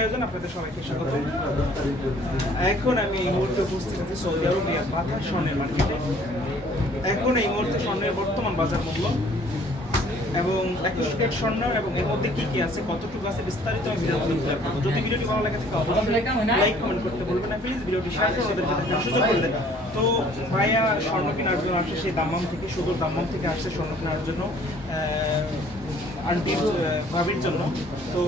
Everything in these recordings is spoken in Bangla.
আয়োজন আপনাদের সবাইকে স্বাগত। এখন আমি এই মুহূর্তে উপস্থিত আছি সৌদি আরবিয়া বাজার স্বর্ণের মার্কেটে এখন এই মুহূর্তে স্বর্ণের বর্তমান বাজার মূল্য এবং একুশ ক্যারেট স্বর্ণ এবং এর মধ্যে কি কি আছে কতটুকু আছে বিস্তারিত আমি ভিডিওর মধ্যে তুলে। যদি ভিডিওটি ভালো লাগে থাকে অবশ্যই লাইক কমেন্ট করতে বলবেন না প্লিজ ভিডিওটি শেয়ার করে ওদেরকে দেখার সুযোগ করে দেন। তো ভাইয়া স্বর্ণ কেনার জন্য আসছে সেই দাম্মাম থেকে সুদূর দাম্মাম থেকে আসছে স্বর্ণ কেনার জন্য আন্টির ভাবির জন্য। তো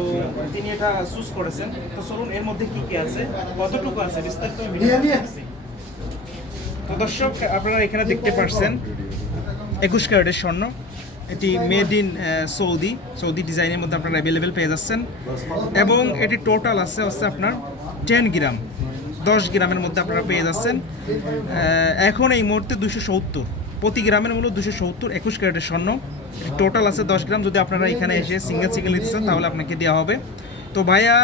তিনি এটা চুজ করেছেন। তো চলুন এর মধ্যে কি কি আছে কতটুকু আছে বিস্তারিত আমি তো দর্শক আপনারা এখানে দেখতে পাচ্ছেন একুশ ক্যারেটের স্বর্ণ। এটি মেড ইন সৌদি সৌদি ডিজাইনের মধ্যে আপনারা অ্যাভেলেবেল পেয়ে যাচ্ছেন। এবং এটি টোটাল আছে হচ্ছে আপনার টেন গ্রাম দশ গ্রামের মধ্যে আপনারা পেয়ে যাচ্ছেন। এখন এই মুহূর্তে দুশো সত্তর। প্রতি গ্রামের মূল্য দুশো সত্তর, একুশ ক্যারেটের স্বর্ণ। টোটাল আছে দশ গ্রাম যদি আপনারা এখানে এসে সিঙ্গেল সিঙ্গেল নিতে চান, তাহলে আপনাকে দেওয়া হবে। তো ভাইয়া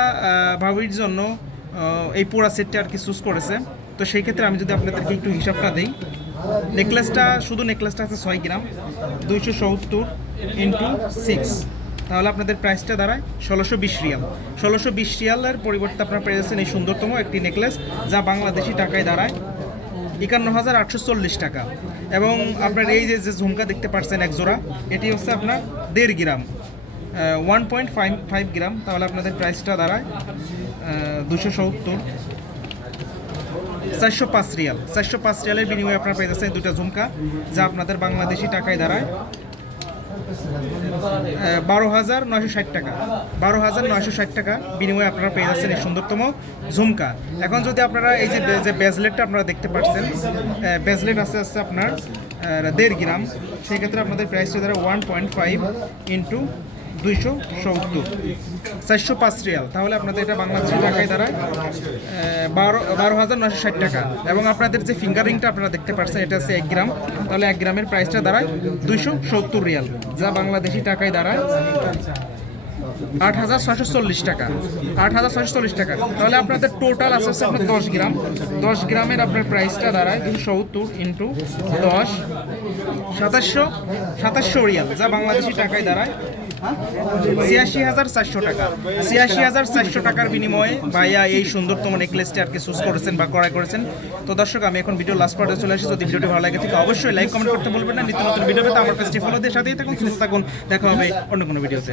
ভাবির জন্য এই পুরা সেটটা আর কি চুজ করেছে। তো সেই ক্ষেত্রে আমি যদি আপনাদেরকে একটু হিসাবটা দিই। নেকলেসটা, শুধু নেকলেসটা আছে ছয় গ্রাম, দুইশো সত্তর ইন্টু সিক্স তাহলে আপনাদের প্রাইসটা দাঁড়ায় ষোলোশো বিশ রিয়াল। ষোলোশো বিশ রিয়ালের পরিবর্তে আপনারা পেয়ে যাচ্ছেন এই সুন্দরতম একটি নেকলেস, যা বাংলাদেশি টাকায় দাঁড়ায় একান্ন হাজার আটশো চল্লিশ টাকা। এবং আপনার এই যে যে ঝুমকা দেখতে পাচ্ছেন এক জোড়া, এটি হচ্ছে আপনার দেড় গ্রাম। ওয়ান পয়েন্ট ফাইভ ফাইভ গ্রাম। তাহলে আপনাদের প্রাইসটা দাঁড়ায় দুশো সত্তর। চারশো পাঁচ রিয়াল। চারশো পাঁচ রিয়ালের বিনিময়ে আপনারা পেয়ে যাচ্ছেন দুটো ঝুমকা, যা আপনাদের বাংলাদেশি টাকায় দাঁড়ায়। বারো হাজার নয়শো ষাট টাকা। বারো হাজার নয়শো ষাট টাকা বিনিময়ে আপনারা পেয়ে যাচ্ছেন এই সুন্দরতম ঝুমকা। এখন যদি আপনারা এই যে যে ব্যাজলেটটা আপনারা দেখতে পাচ্ছেন ব্যাজলেট আছে আছে আপনার দেড় গ্রাম। সেক্ষেত্রে আপনাদের প্রাইসটা দাঁড়ায় ওয়ান পয়েন্ট ফাইভ ইন্টু দুইশো সত্তর। চারশো পাঁচ রিয়াল। তাহলে আপনাদের এটা বাংলাদেশি টাকায় দাঁড়ায় বারো বারো হাজার নশো ষাট টাকা। এবং আপনাদের যে ফিঙ্গারিংটা আপনারা দেখতে পাচ্ছেন, এটা হচ্ছে এক গ্রাম। তাহলে এক গ্রামের প্রাইসটা দাঁড়ায় দুইশো সত্তর রিয়াল। যা বাংলাদেশি টাকায় দাঁড়ায়। আট হাজার ছয়শো চল্লিশ টাকা। আট হাজার ছয়শো চল্লিশ টাকা। তাহলে আপনাদের টোটাল আছে হচ্ছে আপনার দশ গ্রাম। দশ গ্রামের আপনার প্রাইসটা দাঁড়ায় দুশো সত্তর ইন্টু দশ, সাতাশশো সাতাশশো রিয়াল, যা বাংলাদেশি টাকায় দাঁড়ায়। ছিয়াশি হাজার চারশো টাকা। ছিয়াশি হাজার চারশো টাকার বিনিময়ে ভাইয়া এই সুন্দরতম নেকলেসটি আর কি চুজ করেছেন বা ক্রয় করেছেন। তো দর্শক, আমি এখন ভিডিও লাস্ট পার্টে চলে আসি। যদি ভিডিওটি ভালো লাগে থাকে, অবশ্যই লাইক কমেন্ট করতে বলবেন না। নিত্য নতুন ভিডিও পেতে আমার পেজটি ফলো দিয়ে সাথেই থাকুন, সুস্থ থাকুন। দেখা হবে অন্য কোনো ভিডিওতে